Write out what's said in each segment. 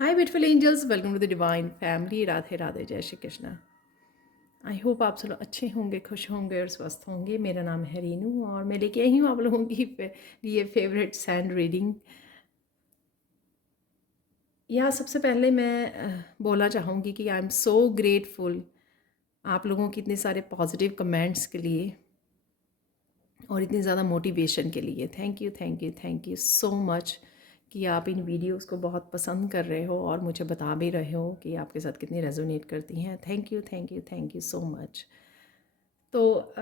Hi beautiful angels, welcome to the divine family. Radhe Radhe, जय Shri Krishna. I hope आप सब लोग अच्छे होंगे, खुश होंगे और स्वस्थ होंगे। मेरा नाम है रीनू और मैं लेके आई हूँ आप लोगों की लिए फेवरेट सैंड रीडिंग। या सबसे पहले मैं बोलना चाहूँगी कि आई एम सो ग्रेटफुल आप लोगों के इतने सारे पॉजिटिव कमेंट्स के लिए और इतनी ज़्यादा मोटिवेशन के लिए। Thank you thank you thank you so much कि आप इन वीडियोस को बहुत पसंद कर रहे हो और मुझे बता भी रहे हो कि आपके साथ कितनी रेजोनेट करती हैं। Thank you thank you thank you so much. तो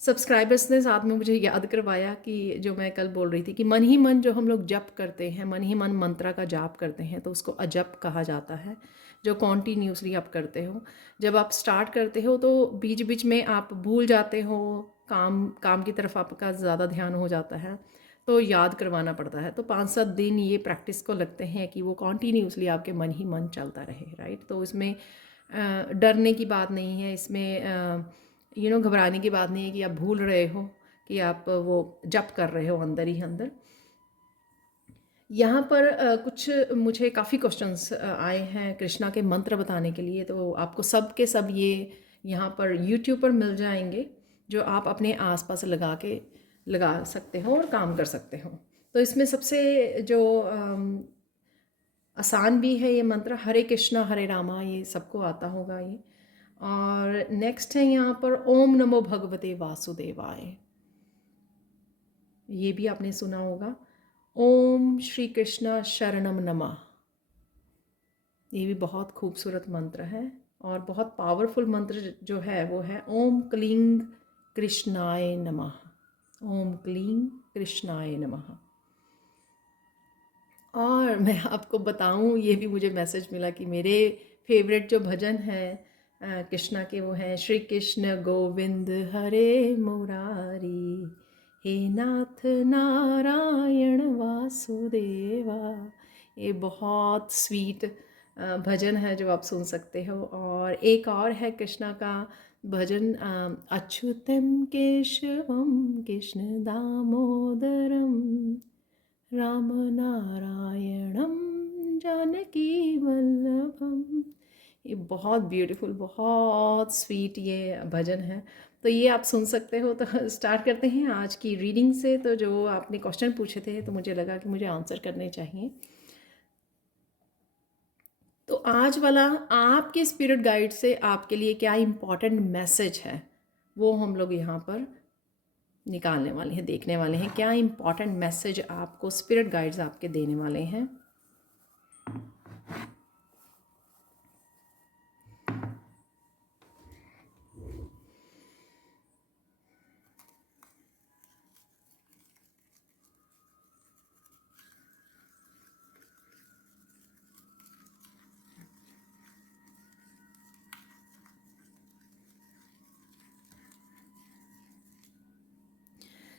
सब्सक्राइबर्स ने साथ में मुझे याद करवाया कि जो मैं कल बोल रही थी कि मन ही मन जो हम लोग जप करते हैं, मन ही मन मंत्रा का जाप करते हैं, तो उसको अजप कहा जाता है। जो कॉन्टीन्यूसली आप करते हो, जब आप स्टार्ट करते हो तो बीच बीच में आप भूल जाते हो, काम काम की तरफ आपका ज़्यादा ध्यान हो जाता है, तो याद करवाना पड़ता है। तो 5-7 दिन ये प्रैक्टिस को लगते हैं कि वो कॉन्टीन्यूसली आपके मन ही मन चलता रहे, राइट। तो इसमें डरने की बात नहीं है, इसमें घबराने की बात नहीं है कि आप भूल रहे हो कि आप वो जप कर रहे हो अंदर ही अंदर। यहाँ पर कुछ मुझे काफ़ी क्वेश्चंस आए हैं कृष्णा के मंत्र बताने के लिए, तो आपको सब के सब ये यहाँ पर यूट्यूब पर मिल जाएंगे, जो आप अपने आसपास लगा सकते हो और काम कर सकते हो। तो इसमें सबसे जो आसान भी है ये मंत्र, हरे कृष्णा हरे रामा, ये सबको आता होगा ये। और नेक्स्ट है यहाँ पर ओम नमो भगवते वासुदेवाय, ये भी आपने सुना होगा। ओम श्री कृष्णा शरणम नमः, ये भी बहुत खूबसूरत मंत्र है। और बहुत पावरफुल मंत्र जो है वो है ओम क्लीं कृष्णाय नमः। ओम क्लीं कृष्णाय नमः। और मैं आपको बताऊं, ये भी मुझे मैसेज मिला कि मेरे फेवरेट जो भजन है कृष्णा के, वो हैं श्री कृष्ण गोविंद हरे मुरारी, हे नाथ नारायण वासुदेवा। ये बहुत स्वीट भजन है जो आप सुन सकते हो। और एक और है कृष्णा का भजन, अच्युतम केशवम कृष्ण दामोदरम राम नारायणम जानकी वल्लभम। ये बहुत ब्यूटीफुल, बहुत स्वीट ये भजन है। तो ये आप सुन सकते हो। तो स्टार्ट करते हैं आज की रीडिंग से। तो जो आपने क्वेश्चन पूछे थे तो मुझे लगा कि मुझे आंसर करने चाहिए। तो आज वाला आपके स्पिरिट गाइड से आपके लिए क्या इम्पोर्टेंट मैसेज है, वो हम लोग यहाँ पर निकालने वाले हैं, देखने वाले हैं क्या इम्पोर्टेंट मैसेज आपको स्पिरिट गाइड्स आपके देने वाले हैं।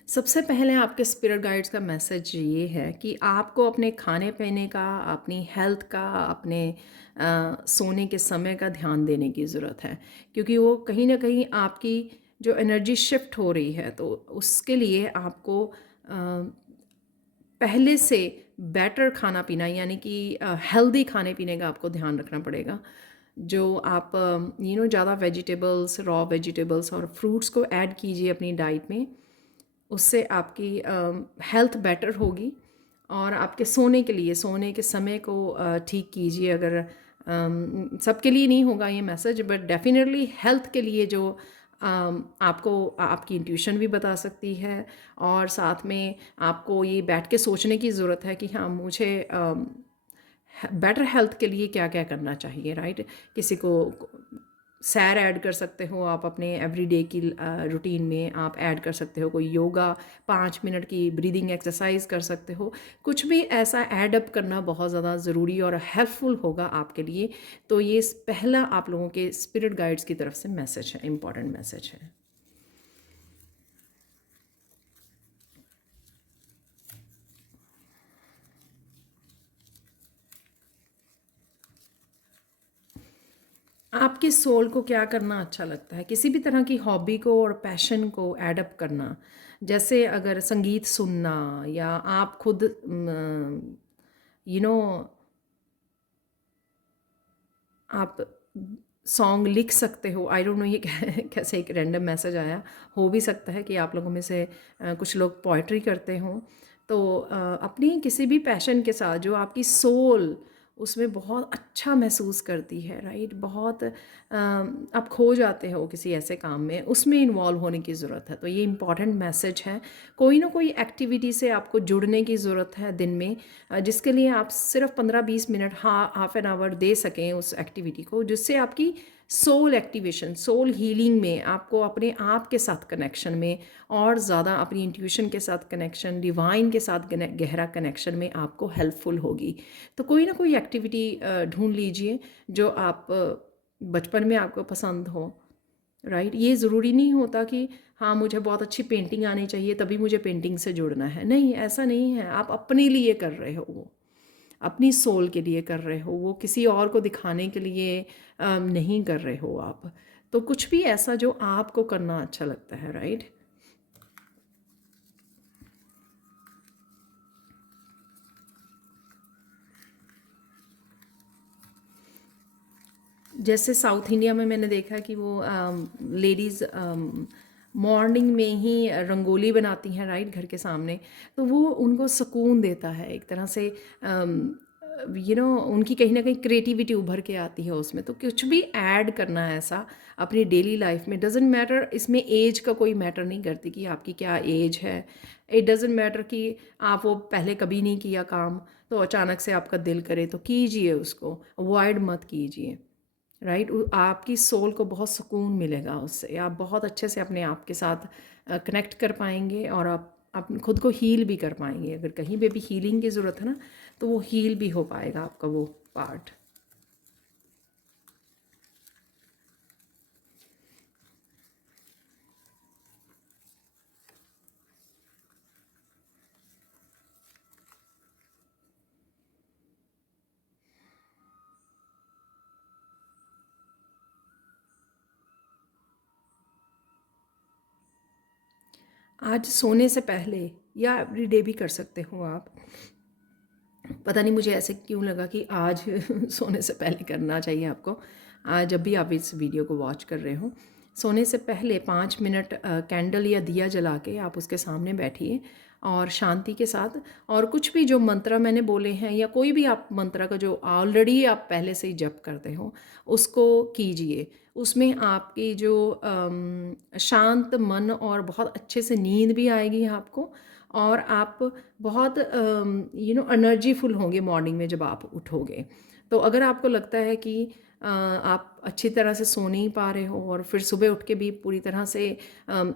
सबसे पहले आपके स्पिरिट गाइड्स का मैसेज ये है कि आपको अपने खाने पीने का, अपनी हेल्थ का, अपने सोने के समय का ध्यान देने की ज़रूरत है। क्योंकि वो कहीं ना कहीं आपकी जो एनर्जी शिफ्ट हो रही है, तो उसके लिए आपको पहले से बेटर खाना पीना, यानी कि हेल्दी खाने पीने का आपको ध्यान रखना पड़ेगा। जो आप ज़्यादा वेजिटेबल्स, रॉ वेजिटेबल्स और फ्रूट्स को ऐड कीजिए अपनी डाइट में, उससे आपकी हेल्थ बेटर होगी। और आपके सोने के लिए, सोने के समय को ठीक कीजिए। अगर सबके लिए नहीं होगा ये मैसेज, बट डेफिनेटली हेल्थ के लिए जो आपको आपकी इंट्यूशन भी बता सकती है। और साथ में आपको ये बैठ के सोचने की ज़रूरत है कि हाँ, मुझे बेटर हेल्थ के लिए क्या क्या करना चाहिए, राइट। किसी को सैर ऐड कर सकते हो आप अपने एवरीडे की रूटीन में, आप ऐड कर सकते हो कोई योगा, 5 मिनट की ब्रीदिंग एक्सरसाइज कर सकते हो। कुछ भी ऐसा ऐड अप करना बहुत ज़्यादा ज़रूरी और हेल्पफुल होगा आपके लिए। तो ये पहला आप लोगों के स्पिरिट गाइड्स की तरफ से मैसेज है, इम्पॉर्टेंट मैसेज है। आपके सोल को क्या करना अच्छा लगता है, किसी भी तरह की हॉबी को और पैशन को एडअप करना। जैसे अगर संगीत सुनना, या आप खुद यू नो आप सॉन्ग लिख सकते हो। आई डोंट नो ये कैसे एक रैंडम मैसेज आया। हो भी सकता है कि आप लोगों में से कुछ लोग पोइट्री करते हों। तो अपनी किसी भी पैशन के साथ जो आपकी सोल उसमें बहुत अच्छा महसूस करती है, राइट, बहुत आप खो जाते हो किसी ऐसे काम में, उसमें इन्वॉल्व होने की ज़रूरत है। तो ये इम्पॉर्टेंट मैसेज है। कोई ना कोई एक्टिविटी से आपको जुड़ने की ज़रूरत है दिन में, जिसके लिए आप सिर्फ 15-20 मिनट, हाफ एन आवर दे सकें उस एक्टिविटी को, जिससे आपकी सोल एक्टिवेशन, सोल हीलिंग में, आपको अपने आप के साथ कनेक्शन में और ज़्यादा अपनी इंट्यूशन के साथ कनेक्शन, डिवाइन के साथ गहरा कनेक्शन में आपको हेल्पफुल होगी। तो कोई ना कोई एक्टिविटी ढूंढ लीजिए जो आप बचपन में आपको पसंद हो, राइट। ये ज़रूरी नहीं होता कि हाँ मुझे बहुत अच्छी पेंटिंग आनी चाहिए तभी मुझे पेंटिंग से जुड़ना है। नहीं, ऐसा नहीं है। आप अपने लिए कर रहे हो, वो अपनी सोल के लिए कर रहे हो, वो किसी और को दिखाने के लिए नहीं कर रहे हो आप। तो कुछ भी ऐसा जो आपको करना अच्छा लगता है, राइट। जैसे साउथ इंडिया में मैंने देखा कि वो लेडीज़ मॉर्निंग में ही रंगोली बनाती हैं, राइट, घर के सामने। तो वो उनको सुकून देता है एक तरह से। उनकी कहीं ना कहीं क्रिएटिविटी उभर के आती है उसमें। तो कुछ भी ऐड करना है ऐसा अपनी डेली लाइफ में, डजेंट मैटर, इसमें एज का कोई मैटर नहीं करती कि आपकी क्या एज है। इट डजेंट मैटर कि आप वो पहले कभी नहीं किया काम, तो अचानक से आपका दिल करे तो कीजिए उसको, अवॉइड मत कीजिए, राइट। आपकी सोल को बहुत सुकून मिलेगा उससे। आप बहुत अच्छे से अपने आप के साथ कनेक्ट कर पाएंगे और आप खुद को हील भी कर पाएंगे। अगर कहीं पे भी हीलिंग की ज़रूरत है ना, तो वो हील भी हो पाएगा आपका वो पार्ट। आज सोने से पहले या एवरी डे भी कर सकते हो आप। पता नहीं मुझे ऐसे क्यों लगा कि आज सोने से पहले करना चाहिए आपको। आज जब भी आप इस वीडियो को वॉच कर रहे हो, सोने से पहले 5 मिनट कैंडल या दिया जला के आप उसके सामने बैठिए और शांति के साथ, और कुछ भी जो मंत्र मैंने बोले हैं या कोई भी आप मंत्र का जो ऑलरेडी आप पहले से ही जप करते हो उसको कीजिए। उसमें आपकी जो शांत मन और बहुत अच्छे से नींद भी आएगी आपको, और आप बहुत एनर्जीफुल होंगे मॉर्निंग में जब आप उठोगे। तो अगर आपको लगता है कि आप अच्छी तरह से सो नहीं पा रहे हो और फिर सुबह उठ के भी पूरी तरह से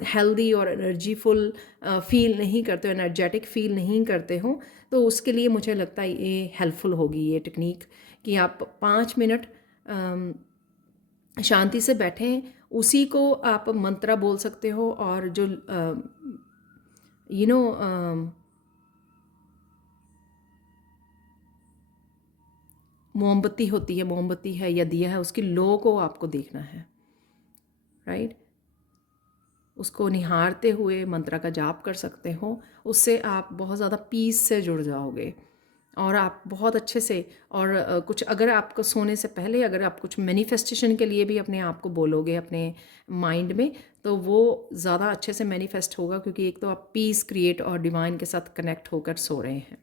हेल्दी और एनर्जीफुल फील नहीं करते हो, एनर्जेटिक फील नहीं करते हो, तो उसके लिए मुझे लगता है ये हेल्पफुल होगी ये टेक्निक कि आप 5 मिनट शांति से बैठें। उसी को आप मंत्र बोल सकते हो, और जो यू नो मोमबत्ती होती है, मोमबत्ती है या दिया है, उसकी लो को आपको देखना है, राइट। उसको निहारते हुए मंत्र का जाप कर सकते हो। उससे आप बहुत ज़्यादा पीस से जुड़ जाओगे और आप बहुत अच्छे से, और कुछ अगर आपको सोने से पहले अगर आप कुछ मैनिफेस्टेशन के लिए भी अपने आप को बोलोगे अपने माइंड में, तो वो ज़्यादा अच्छे से मैनिफेस्ट होगा, क्योंकि एक तो आप पीस क्रिएट और डिवाइन के साथ कनेक्ट होकर सो रहे हैं।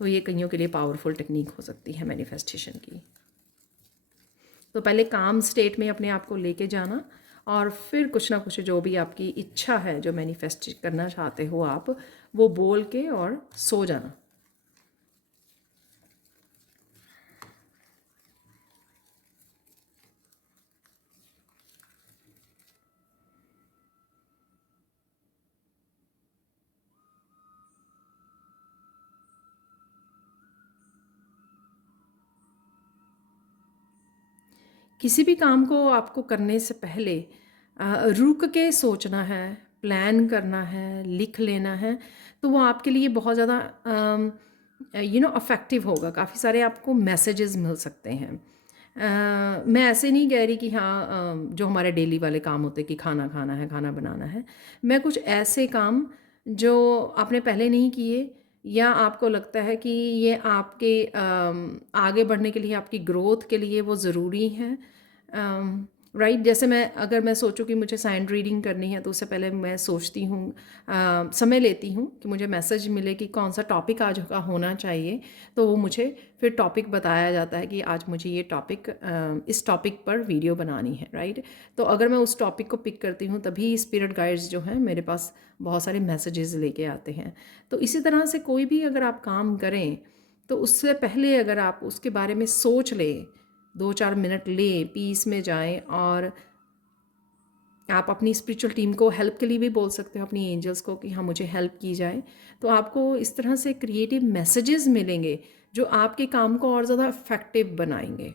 तो ये कईयों के लिए पावरफुल टेक्निक हो सकती है मैनिफेस्टेशन की। तो पहले काम स्टेट में अपने आप को लेके जाना, और फिर कुछ ना कुछ जो भी आपकी इच्छा है, जो मैनिफेस्ट करना चाहते हो आप, वो बोल के और सो जाना। किसी भी काम को आपको करने से पहले रुक के सोचना है, प्लान करना है, लिख लेना है, तो वो आपके लिए बहुत ज़्यादा अफेक्टिव होगा। काफ़ी सारे आपको मैसेजेस मिल सकते हैं। मैं ऐसे नहीं कह रही कि हाँ जो हमारे डेली वाले काम होते हैं कि खाना खाना है, खाना बनाना है। मैं कुछ ऐसे काम जो आपने पहले नहीं किए, या आपको लगता है कि ये आपके आगे बढ़ने के लिए, आपकी ग्रोथ के लिए वो ज़रूरी है। राइट, जैसे अगर मैं सोचूं कि मुझे साइंड रीडिंग करनी है तो उससे पहले मैं सोचती हूँ, समय लेती हूँ कि मुझे मैसेज मिले कि कौन सा टॉपिक आज का होना चाहिए, तो वो मुझे फिर टॉपिक बताया जाता है कि आज मुझे ये टॉपिक, इस टॉपिक पर वीडियो बनानी है। राइट, तो अगर मैं उस टॉपिक को पिक करती हूँ तभी स्पिरिट गाइड्स जो हैं मेरे पास बहुत सारे मैसेजेस लेके आते हैं। तो इसी तरह से कोई भी अगर आप काम करें तो उससे पहले अगर आप उसके बारे में सोच लें, 2-4 मिनट लें, पीस में जाएं, और आप अपनी स्पिरिचुअल टीम को हेल्प के लिए भी बोल सकते हो, अपनी एंजल्स को, कि हाँ मुझे हेल्प की जाए। तो आपको इस तरह से क्रिएटिव मैसेजेस मिलेंगे जो आपके काम को और ज़्यादा इफेक्टिव बनाएंगे।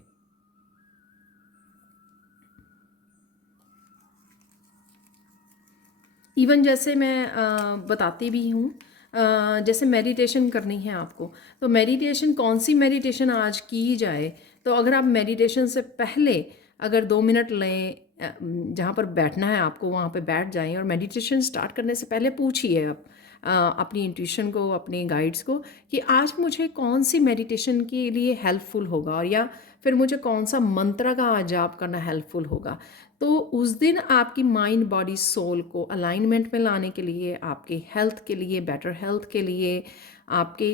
इवन जैसे मैं बताती भी हूँ, जैसे मेडिटेशन करनी है आपको, तो मेडिटेशन कौन सी मेडिटेशन आज की जाए। तो अगर आप मेडिटेशन से पहले अगर 2 मिनट लें, जहाँ पर बैठना है आपको वहाँ पे बैठ जाएं, और मेडिटेशन स्टार्ट करने से पहले पूछिए आप अपनी इंट्यूशन को, अपने गाइड्स को, कि आज मुझे कौन सी मेडिटेशन के लिए हेल्पफुल होगा, और या फिर मुझे कौन सा मंत्र का आज जाप करना हेल्पफुल होगा। तो उस दिन आपकी माइंड बॉडी सोल को अलाइनमेंट में लाने के लिए, आपके हेल्थ के लिए, बेटर हेल्थ के लिए, आपके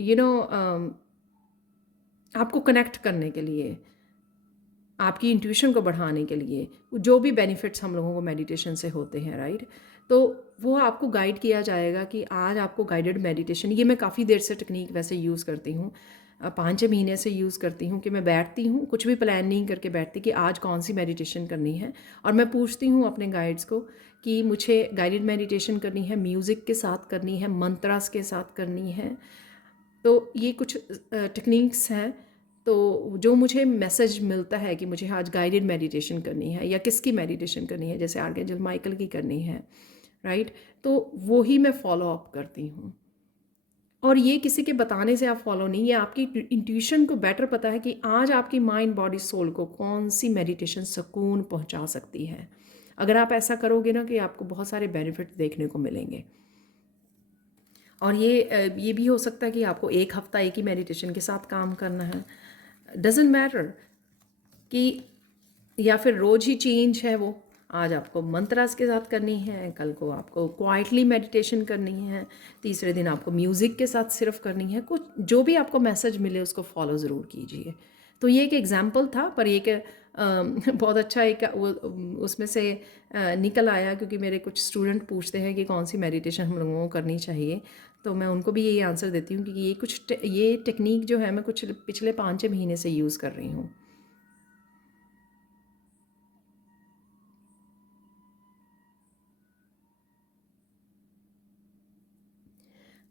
यू नो आपको कनेक्ट करने के लिए, आपकी इंट्यूशन को बढ़ाने के लिए, जो भी बेनिफिट्स हम लोगों को मेडिटेशन से होते हैं। राइट, तो वो आपको गाइड किया जाएगा कि आज आपको गाइडेड मेडिटेशन, ये मैं काफ़ी देर से टेक्निक वैसे यूज़ करती हूँ, 5-6 महीने से यूज़ करती हूँ, कि मैं बैठती हूँ, कुछ भी प्लान नहीं करके बैठती कि आज कौन सी मेडिटेशन करनी है, और मैं पूछती हूँ अपने गाइड्स को कि मुझे गाइडेड मेडिटेशन करनी है, म्यूज़िक के साथ करनी है, मंत्रास के साथ करनी है। तो ये कुछ टेक्निक्स हैं। तो जो मुझे मैसेज मिलता है कि मुझे आज गाइडेड मेडिटेशन करनी है या किसकी मेडिटेशन करनी है, जैसे आर्कएंजल माइकल की करनी है, राइट, तो वो ही मैं फॉलो अप करती हूँ। और ये किसी के बताने से आप फॉलो नहीं, ये आपकी इंट्यूशन को बेटर पता है कि आज आपकी माइंड बॉडी सोल को कौन सी मेडिटेशन सुकून पहुंचा सकती है। अगर आप ऐसा करोगे ना, कि आपको बहुत सारे बेनिफिट देखने को मिलेंगे। और ये भी हो सकता है कि आपको एक हफ्ता एक ही मेडिटेशन के साथ काम करना है, डजेंट मैटर कि, या फिर रोज़ ही चेंज है वो, आज आपको मंत्रास के साथ करनी है, कल को आपको क्वाइटली मेडिटेशन करनी है, तीसरे दिन आपको म्यूज़िक के साथ सिर्फ करनी है। कुछ जो भी आपको मैसेज मिले उसको फॉलो ज़रूर कीजिए। तो ये एक एग्जाम्पल था, पर एक बहुत अच्छा एक उसमें से निकल आया, क्योंकि मेरे कुछ स्टूडेंट पूछते हैं कि कौन सी मेडिटेशन हम लोगों को करनी चाहिए, तो मैं उनको भी यही आंसर देती हूँ कि ये टेक्निक जो है मैं कुछ पिछले 5-6 महीने से यूज़ कर रही हूँ।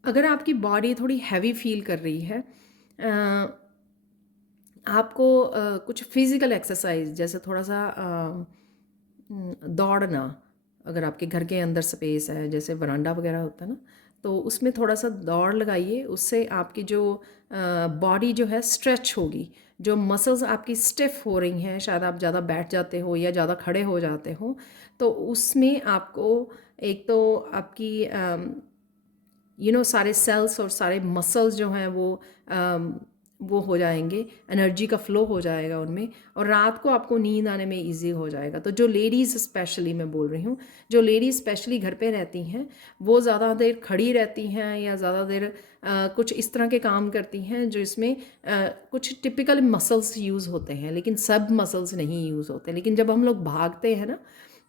अगर आपकी बॉडी थोड़ी हैवी फील कर रही है, आपको कुछ फिज़िकल एक्सरसाइज, जैसे थोड़ा सा दौड़ना, अगर आपके घर के अंदर स्पेस है, जैसे वरांडा वगैरह होता है ना, तो उसमें थोड़ा सा दौड़ लगाइए। उससे आपकी जो बॉडी जो है स्ट्रेच होगी, जो मसल्स आपकी स्टिफ हो रही हैं, शायद आप ज़्यादा बैठ जाते हो या ज़्यादा खड़े हो जाते हो, तो उसमें आपको एक तो आपकी सारे सेल्स और सारे मसल्स जो हैं वो हो जाएंगे, एनर्जी का फ्लो हो जाएगा उनमें, और रात को आपको नींद आने में इजी हो जाएगा। तो जो लेडीज़ स्पेशली मैं बोल रही हूँ, जो लेडीज़ स्पेशली घर पे रहती हैं, वो ज़्यादा देर खड़ी रहती हैं या ज़्यादा देर कुछ इस तरह के काम करती हैं जो इसमें कुछ टिपिकल मसल्स यूज़ होते हैं, लेकिन सब मसल्स नहीं यूज़ होते। लेकिन जब हम लोग भागते हैं ना,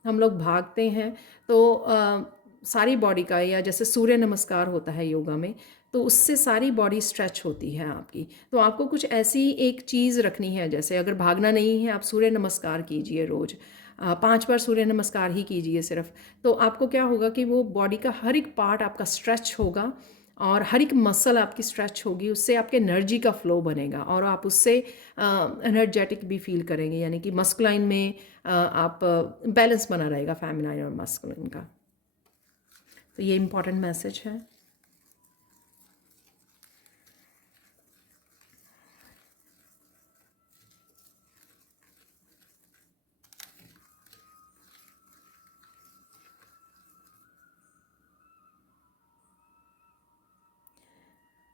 हम लोग भागते हैं तो सारी बॉडी का, या जैसे सूर्य नमस्कार होता है योगा में, तो उससे सारी बॉडी स्ट्रेच होती है आपकी। तो आपको कुछ ऐसी एक चीज़ रखनी है, जैसे अगर भागना नहीं है, आप सूर्य नमस्कार कीजिए रोज़, 5 बार सूर्य नमस्कार ही कीजिए सिर्फ। तो आपको क्या होगा कि वो बॉडी का हर एक पार्ट आपका स्ट्रेच होगा, और हर एक मसल आपकी स्ट्रेच होगी, उससे आपके एनर्जी का फ्लो बनेगा, और आप उससे एनर्जेटिक भी फील करेंगे, यानी कि मस्कुलाइन में आप बैलेंस बना रहेगा, फेमिनाइन और मस्कुलाइन का। तो ये इम्पॉर्टेंट मैसेज है।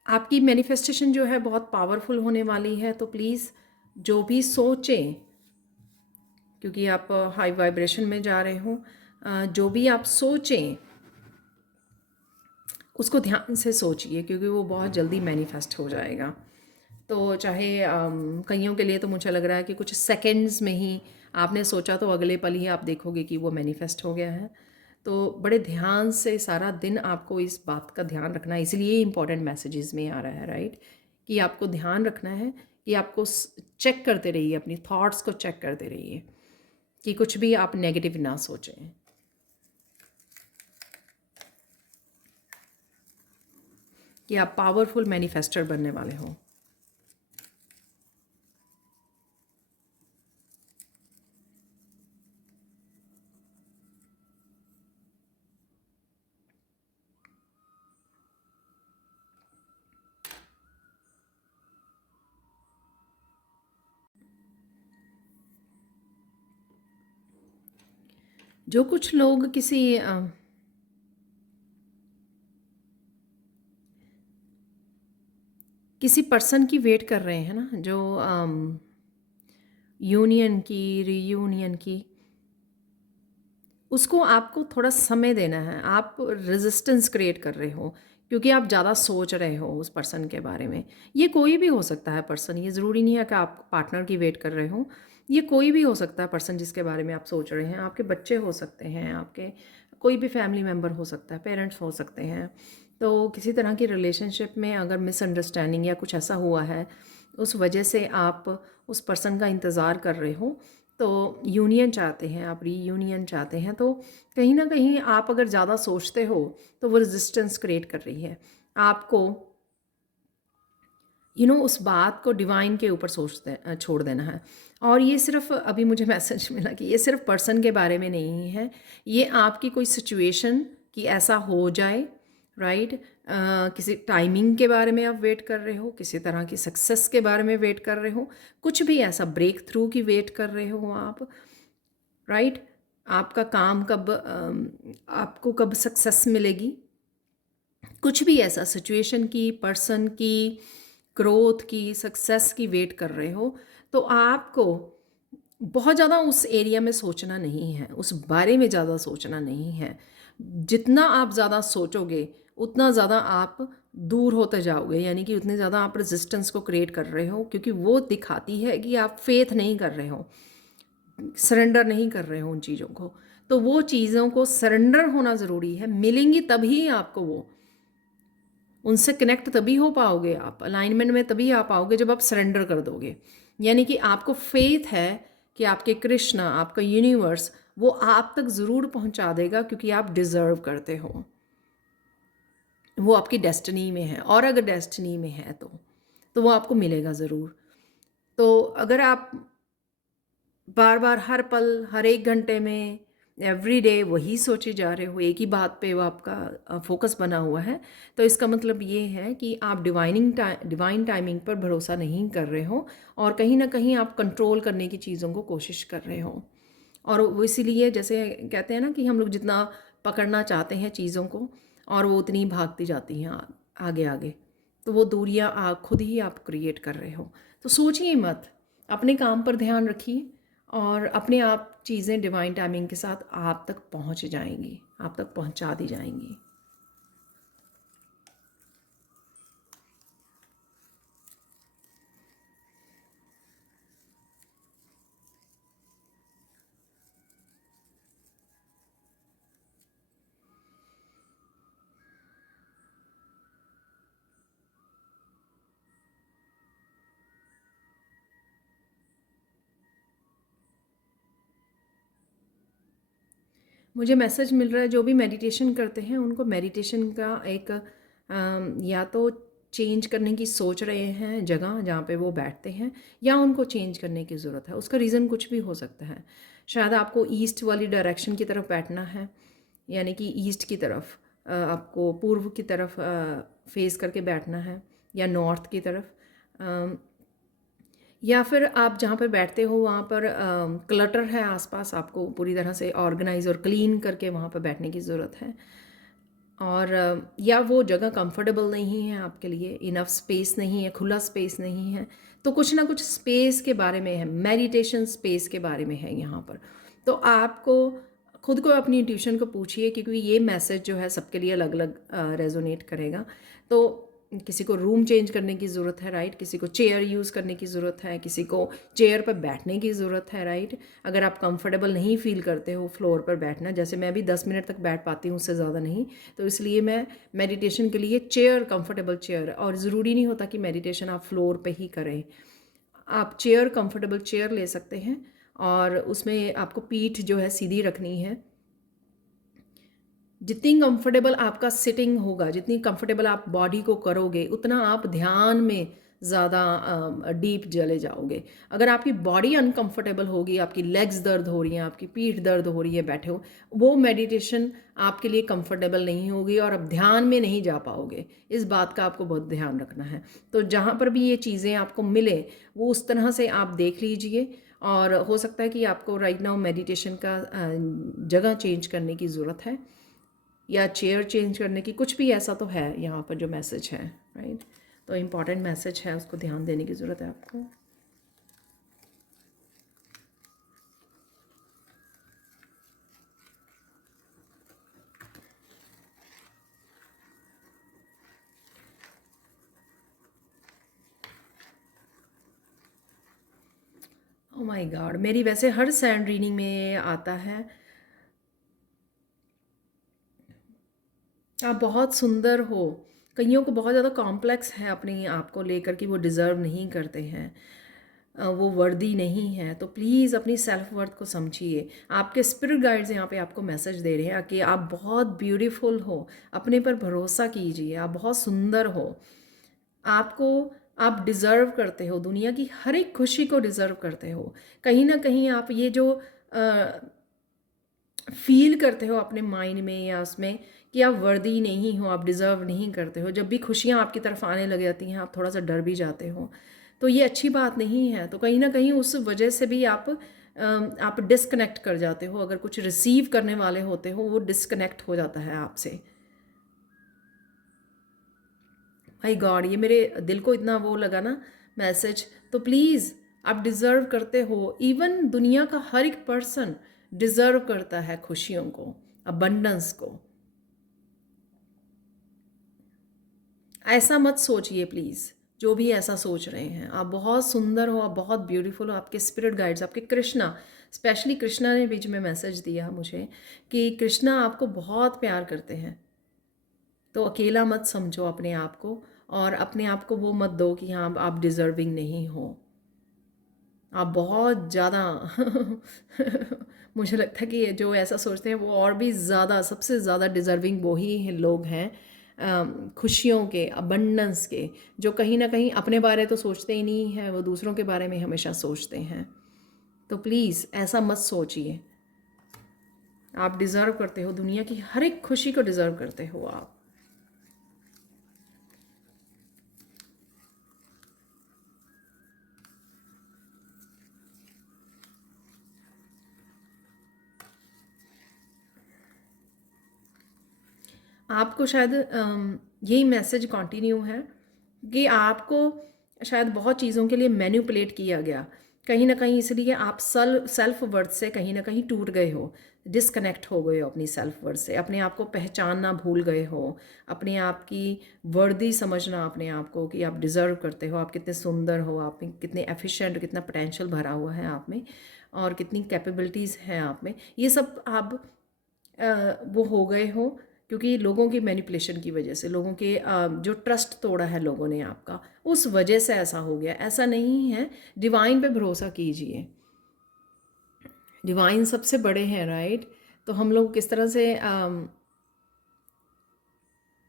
आपकी मैनिफेस्टेशन जो है बहुत पावरफुल होने वाली है, तो प्लीज़ जो भी सोचें, क्योंकि आप हाई वाइब्रेशन में जा रहे हो, जो भी आप सोचें उसको ध्यान से सोचिए, क्योंकि वो बहुत जल्दी मैनिफेस्ट हो जाएगा। तो चाहे कईयों के लिए तो मुझे लग रहा है कि कुछ सेकंड्स में ही आपने सोचा तो अगले पल ही आप देखोगे कि वो मैनिफेस्ट हो गया है। तो बड़े ध्यान से सारा दिन आपको इस बात का ध्यान रखना है, इसलिए इंपॉर्टेंट मैसेजेस में आ रहा है, राइट, कि आपको ध्यान रखना है कि आपको चेक करते रहिए, अपनी थॉट्स को चेक करते रहिए कि कुछ भी आप नेगेटिव ना सोचें, कि आप पावरफुल मैनिफेस्टर बनने वाले हो। जो कुछ लोग किसी पर्सन की वेट कर रहे हैं ना, जो यूनियन की, रीयूनियन की, उसको आपको थोड़ा समय देना है। आप रेजिस्टेंस क्रिएट कर रहे हो क्योंकि आप ज़्यादा सोच रहे हो उस पर्सन के बारे में। ये कोई भी हो सकता है पर्सन, ये ज़रूरी नहीं है कि आप पार्टनर की वेट कर रहे हो। ये कोई भी हो सकता है पर्सन जिसके बारे में आप सोच रहे हैं। आपके बच्चे हो सकते हैं, आपके कोई भी फैमिली मेम्बर हो सकता है, पेरेंट्स हो सकते हैं। तो किसी तरह की रिलेशनशिप में अगर मिसअंडरस्टैंडिंग या कुछ ऐसा हुआ है, उस वजह से आप उस पर्सन का इंतज़ार कर रहे हो, तो यूनियन चाहते हैं आप, रीयूनियन चाहते हैं, तो कहीं ना कहीं आप अगर ज़्यादा सोचते हो तो वो रेजिस्टेंस क्रिएट कर रही है। आपको उस बात को डिवाइन के ऊपर छोड़ देना है। और ये सिर्फ अभी मुझे मैसेज मिला कि ये सिर्फ पर्सन के बारे में नहीं है, ये आपकी कोई सिचुएशन कि ऐसा हो जाए, राइट। किसी टाइमिंग के बारे में आप वेट कर रहे हो, किसी तरह की सक्सेस के बारे में वेट कर रहे हो, कुछ भी ऐसा ब्रेक थ्रू की वेट कर रहे हो आप, राइट। आपका काम कब आपको कब सक्सेस मिलेगी, कुछ भी ऐसा सिचुएशन की, पर्सन की, ग्रोथ की, सक्सेस की वेट कर रहे हो, तो आपको बहुत ज़्यादा उस एरिया में सोचना नहीं है, उस बारे में ज़्यादा सोचना नहीं है। जितना आप ज़्यादा सोचोगे उतना ज़्यादा आप दूर होते जाओगे, यानी कि उतने ज़्यादा आप रेजिस्टेंस को क्रिएट कर रहे हो, क्योंकि वो दिखाती है कि आप फेथ नहीं कर रहे हो, सरेंडर नहीं कर रहे हो उन चीज़ों को। तो वो चीज़ों को सरेंडर होना ज़रूरी है, मिलेंगी तभी आपको वो, उनसे कनेक्ट तभी हो पाओगे आप, अलाइनमेंट में तभी आ पाओगे जब आप सरेंडर कर दोगे। यानी कि आपको फेथ है कि आपके कृष्णा, आपका यूनिवर्स, वो आप तक ज़रूर पहुंचा देगा, क्योंकि आप डिज़र्व करते हो, वो आपकी डेस्टिनी में है। और अगर डेस्टिनी में है तो वो आपको मिलेगा ज़रूर। तो अगर आप बार बार हर पल, हर एक घंटे में, एवरी डे वही सोचे जा रहे हो, एक ही बात पे वो आपका फोकस बना हुआ है, तो इसका मतलब ये है कि आप डिवाइन टाइमिंग पर भरोसा नहीं कर रहे हो, और कहीं ना कहीं आप कंट्रोल करने की चीज़ों को कोशिश कर रहे हो। और वो इसीलिए, जैसे कहते हैं ना कि हम लोग जितना पकड़ना चाहते हैं चीज़ों को, और वो उतनी भागती जाती हैं आगे आगे, तो वो दूरियां खुद ही आप क्रिएट कर रहे हो। तो सोचिए मत, अपने काम पर ध्यान रखिए, और अपने आप चीज़ें डिवाइन टाइमिंग के साथ आप तक पहुंच जाएंगी, आप तक पहुंचा दी जाएंगी। मुझे मैसेज मिल रहा है, जो भी मेडिटेशन करते हैं उनको मेडिटेशन का एक या तो चेंज करने की सोच रहे हैं जगह जहाँ पे वो बैठते हैं, या उनको चेंज करने की ज़रूरत है। उसका रीज़न कुछ भी हो सकता है। शायद आपको ईस्ट वाली डायरेक्शन की तरफ बैठना है, यानी कि ईस्ट की तरफ, आपको पूर्व की तरफ फेस करके बैठना है, या नॉर्थ की तरफ, या फिर आप जहाँ पर बैठते हो वहाँ पर क्लटर है आसपास, आपको पूरी तरह से ऑर्गेनाइज और क्लीन करके वहाँ पर बैठने की ज़रूरत है। और या वो जगह कंफर्टेबल नहीं है आपके लिए, इनफ स्पेस नहीं है, खुला स्पेस नहीं है, तो कुछ ना कुछ स्पेस के बारे में है, मेडिटेशन स्पेस के बारे में है यहाँ पर। तो आपको खुद को, अपनी इंट्यूशन को पूछिए, क्योंकि ये मैसेज जो है सबके लिए अलग अलग रेजोनेट करेगा। तो किसी को रूम चेंज करने की ज़रूरत है, राइट, किसी को चेयर यूज़ करने की ज़रूरत है, किसी को चेयर पर बैठने की ज़रूरत है, राइट। अगर आप कंफर्टेबल नहीं फील करते हो फ्लोर पर बैठना, जैसे मैं भी 10 मिनट तक बैठ पाती हूँ, उससे ज़्यादा नहीं, तो इसलिए मैं मेडिटेशन के लिए चेयर, कंफर्टेबल चेयर, और ज़रूरी नहीं होता कि मेडिटेशन आप फ्लोर पे ही करें, आप चेयर, कंफर्टेबल चेयर ले सकते हैं, और उसमें आपको पीठ जो है सीधी रखनी है। जितनी कंफर्टेबल आपका सिटिंग होगा, जितनी कंफर्टेबल आप बॉडी को करोगे, उतना आप ध्यान में ज़्यादा डीप चले जाओगे। अगर आपकी बॉडी अनकंफर्टेबल होगी, आपकी लेग्स दर्द हो रही हैं, आपकी पीठ दर्द हो रही है बैठे हो, वो मेडिटेशन आपके लिए कंफर्टेबल नहीं होगी और आप ध्यान में नहीं जा पाओगे। इस बात का आपको बहुत ध्यान रखना है। तो जहाँ पर भी ये चीज़ें आपको मिले, वो उस तरह से आप देख लीजिए। और हो सकता है कि आपको राइट नाउ मेडिटेशन का जगह चेंज करने की ज़रूरत है, या चेयर चेंज करने की, कुछ भी ऐसा तो है यहाँ पर जो मैसेज है, राइट। तो इम्पॉर्टेंट मैसेज है, उसको ध्यान देने की ज़रूरत है आपको। ओ माय गॉड, मेरी वैसे हर सैंड रीडिंग में आता है, आप बहुत सुंदर हो। कईयों को बहुत ज़्यादा कॉम्प्लेक्स है अपने आप को लेकर कि वो डिज़र्व नहीं करते हैं, वो वर्दी नहीं है। तो प्लीज़ अपनी सेल्फ वर्थ को समझिए। आपके स्पिरिट गाइड्स यहाँ पे आपको मैसेज दे रहे हैं कि आप बहुत ब्यूटीफुल हो, अपने पर भरोसा कीजिए, आप बहुत सुंदर हो। आपको, आप डिज़र्व करते हो, दुनिया की हर एक खुशी को डिज़र्व करते हो। कहीं ना कहीं आप ये जो फील करते हो अपने माइंड में या उसमें कि आप वर्दी नहीं हो, आप डिज़र्व नहीं करते हो, जब भी खुशियाँ आपकी तरफ आने लग जाती हैं आप थोड़ा सा डर भी जाते हो, तो ये अच्छी बात नहीं है। तो कहीं ना कहीं उस वजह से भी आप डिस्कनेक्ट कर जाते हो। अगर कुछ रिसीव करने वाले होते हो, वो डिस्कनेक्ट हो जाता है आपसे। भाई गॉड, ये मेरे दिल को इतना वो लगा ना मैसेज। तो प्लीज़, आप डिज़र्व करते हो। इवन दुनिया का हर एक पर्सन डिज़र्व करता है खुशियों को, अबंडेंस को। ऐसा मत सोचिए प्लीज़। जो भी ऐसा सोच रहे हैं, आप बहुत सुंदर हो, आप बहुत ब्यूटीफुल हो। आपके स्पिरिट गाइड्स, आपके कृष्णा, स्पेशली कृष्णा ने बीच में मैसेज दिया मुझे कि कृष्णा आपको बहुत प्यार करते हैं। तो अकेला मत समझो अपने आप को, और अपने आप को वो मत दो कि हाँ आप डिज़र्विंग नहीं हो। आप बहुत ज़्यादा मुझे लगता है कि जो ऐसा सोचते हैं वो और भी ज़्यादा, सबसे ज़्यादा डिज़र्विंग वो ही लोग हैं, खुशियों के, अबंडेंस के, जो कहीं ना कहीं अपने बारे तो सोचते ही नहीं हैं, वो दूसरों के बारे में हमेशा सोचते हैं। तो प्लीज़ ऐसा मत सोचिए। आप डिज़र्व करते हो, दुनिया की हर एक खुशी को डिज़र्व करते हो आप। आपको शायद यही मैसेज कंटिन्यू है कि आपको शायद बहुत चीज़ों के लिए मैनिपुलेट किया गया कहीं ना कहीं, इसलिए आप सेल्फ वर्थ से कहीं ना कहीं टूट गए हो, डिस्कनेक्ट हो गए हो अपनी सेल्फ वर्थ से, अपने आप को पहचानना भूल गए हो, अपने आप की वर्दी समझना अपने आप को कि आप डिज़र्व करते हो, आप कितने सुंदर हो, आप में कितने एफिशिएंट, कितना पोटेंशियल भरा हुआ है आप में, और कितनी कैपेबिलिटीज़ हैं आप में। ये सब आप वो हो गए हो क्योंकि लोगों की मैनिपुलेशन की वजह से, लोगों के जो ट्रस्ट तोड़ा है लोगों ने आपका, उस वजह से ऐसा हो गया। ऐसा नहीं है, डिवाइन पे भरोसा कीजिए। डिवाइन सबसे बड़े हैं, राइट। तो हम लोग किस तरह से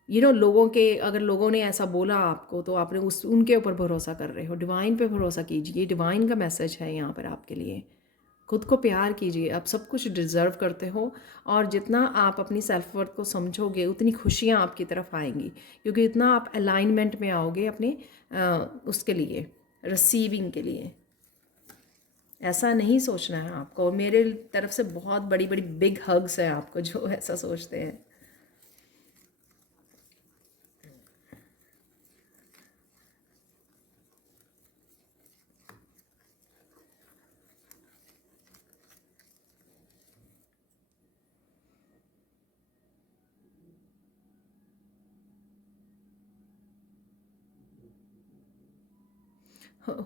लोगों के, अगर लोगों ने ऐसा बोला आपको तो आपने उनके ऊपर भरोसा कर रहे हो। डिवाइन पे भरोसा कीजिए, डिवाइन का मैसेज है यहाँ पर आपके लिए। खुद को प्यार कीजिए, आप सब कुछ डिज़र्व करते हो, और जितना आप अपनी सेल्फ वर्थ को समझोगे उतनी खुशियाँ आपकी तरफ आएंगी, क्योंकि इतना आप अलाइनमेंट में आओगे अपने उसके लिए, रिसीविंग के लिए। ऐसा नहीं सोचना है आपको। मेरे तरफ से बहुत बड़ी बड़ी बिग हग्स हैं आपको जो ऐसा सोचते हैं। हो,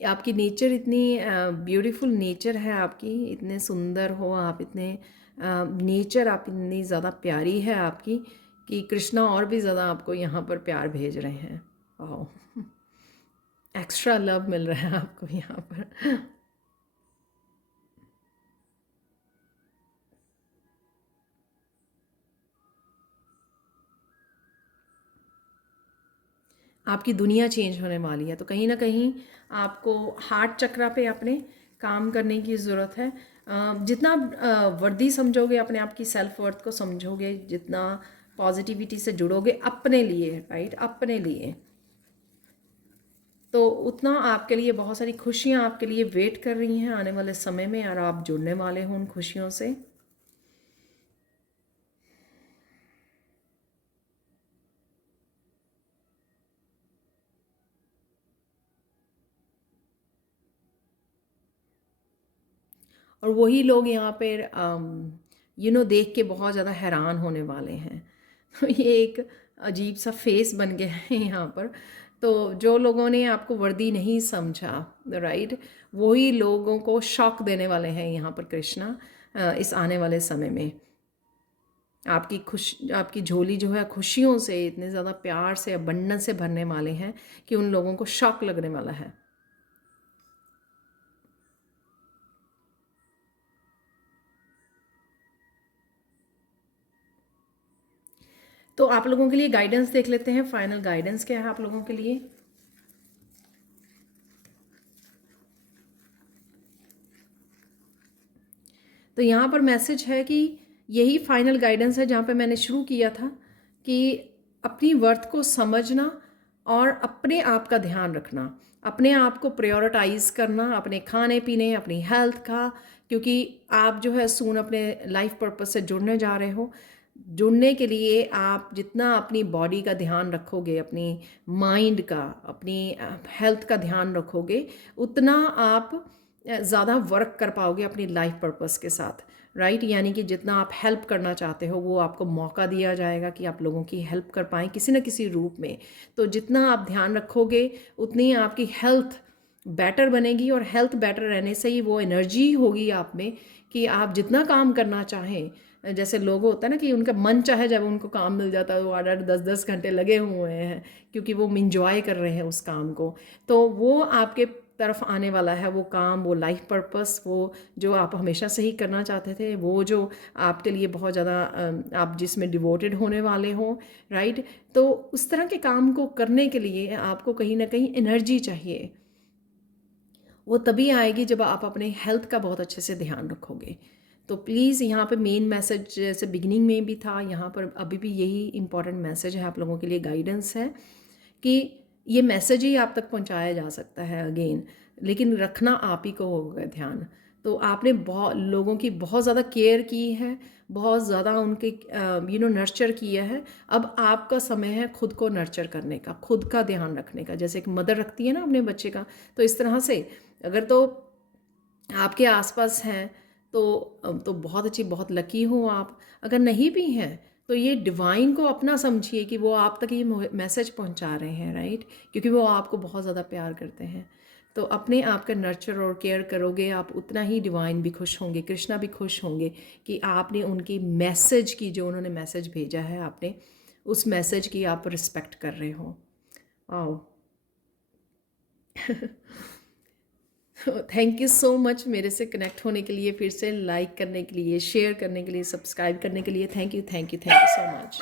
आपकी नेचर इतनी ब्यूटीफुल नेचर है आपकी, इतने सुंदर हो आप, इतने नेचर आप इतनी ज़्यादा प्यारी है आपकी कि कृष्णा और भी ज़्यादा आपको यहाँ पर प्यार भेज रहे हैं। वाह, एक्स्ट्रा लव मिल रहा है आपको यहाँ पर। आपकी दुनिया चेंज होने वाली है। तो कहीं ना कहीं आपको हार्ट चक्रा पे अपने काम करने की ज़रूरत है। जितना वर्दी समझोगे, अपने आप की सेल्फ वर्थ को समझोगे, जितना पॉजिटिविटी से जुड़ोगे अपने लिए, राइट, अपने लिए, तो उतना आपके लिए बहुत सारी खुशियाँ आपके लिए वेट कर रही हैं आने वाले समय में, और आप जुड़ने वाले हो उन खुशियों से। और वही लोग यहाँ पे देख के बहुत ज़्यादा हैरान होने वाले हैं। तो ये एक अजीब सा फेस बन गया है यहाँ पर। तो जो लोगों ने आपको वर्दी नहीं समझा, राइट, वही लोगों को शॉक देने वाले हैं यहाँ पर कृष्णा इस आने वाले समय में। आपकी झोली जो है खुशियों से, इतने ज़्यादा प्यार से, अबंडन से भरने वाले हैं कि उन लोगों को शॉक लगने वाला है। तो आप लोगों के लिए गाइडेंस देख लेते हैं, फाइनल गाइडेंस क्या है आप लोगों के लिए। तो यहाँ पर मैसेज है कि यही फाइनल गाइडेंस है जहाँ पे मैंने शुरू किया था कि अपनी वर्थ को समझना और अपने आप का ध्यान रखना, अपने आप को प्रायोरिटाइज करना, अपने खाने पीने, अपनी हेल्थ का, क्योंकि आप जो है सून अपने लाइफ पर्पस से जुड़ने जा रहे हो। जुड़ने के लिए आप जितना अपनी बॉडी का ध्यान रखोगे, अपनी माइंड का, अपनी हेल्थ का ध्यान रखोगे, उतना आप ज़्यादा वर्क कर पाओगे अपनी लाइफ पर्पस के साथ, राइट। यानी कि जितना आप हेल्प करना चाहते हो वो आपको मौका दिया जाएगा कि आप लोगों की हेल्प कर पाएँ किसी न किसी रूप में। तो जितना आप ध्यान रखोगे उतनी आपकी हेल्थ बेटर बनेगी, और हेल्थ बेटर रहने से ही वो एनर्जी होगी आप में कि आप जितना काम करना चाहें। जैसे लोग होता है ना कि उनका मन चाहे जब उनको काम मिल जाता है वो 8-8 10-10 घंटे लगे हुए हैं क्योंकि वो इंजॉय कर रहे हैं उस काम को। तो वो आपके तरफ आने वाला है, वो काम, वो लाइफ पर्पस, वो जो आप हमेशा से ही करना चाहते थे, वो जो आपके लिए बहुत ज़्यादा आप जिसमें डिवोटेड होने वाले हो, राइट। तो उस तरह के काम को करने के लिए आपको कहीं ना कहीं एनर्जी चाहिए। वो तभी आएगी जब आप अपने हेल्थ का बहुत अच्छे से ध्यान रखोगे। तो प्लीज़ यहाँ पे मेन मैसेज जैसे बिगिनिंग में भी था, यहाँ पर अभी भी यही इम्पॉर्टेंट मैसेज है आप लोगों के लिए, गाइडेंस है कि ये मैसेज ही आप तक पहुँचाया जा सकता है अगेन, लेकिन रखना आप ही को होगा ध्यान। तो आपने बहुत लोगों की बहुत ज़्यादा केयर की है, बहुत ज़्यादा उनके नर्चर किया है। अब आपका समय है खुद को नर्चर करने का, खुद का ध्यान रखने का, जैसे एक मदर रखती है ना अपने बच्चे का। तो इस तरह से अगर तो आपके आसपास हैं तो बहुत अच्छी, बहुत लकी हो आप। अगर नहीं भी हैं तो ये डिवाइन को अपना समझिए कि वो आप तक ये मैसेज पहुंचा रहे हैं, राइट, क्योंकि वो आपको बहुत ज़्यादा प्यार करते हैं। तो अपने आप का नर्चर और केयर करोगे आप, उतना ही डिवाइन भी खुश होंगे, कृष्णा भी खुश होंगे कि आपने उनकी मैसेज की, जो उन्होंने मैसेज भेजा है आपने उस मैसेज की आप रिस्पेक्ट कर रहे हो। आओ। थैंक यू सो मच मेरे से कनेक्ट होने के लिए, फिर से लाइक करने के लिए, शेयर करने के लिए, सब्सक्राइब करने के लिए। Thank you, thank you, thank you so much.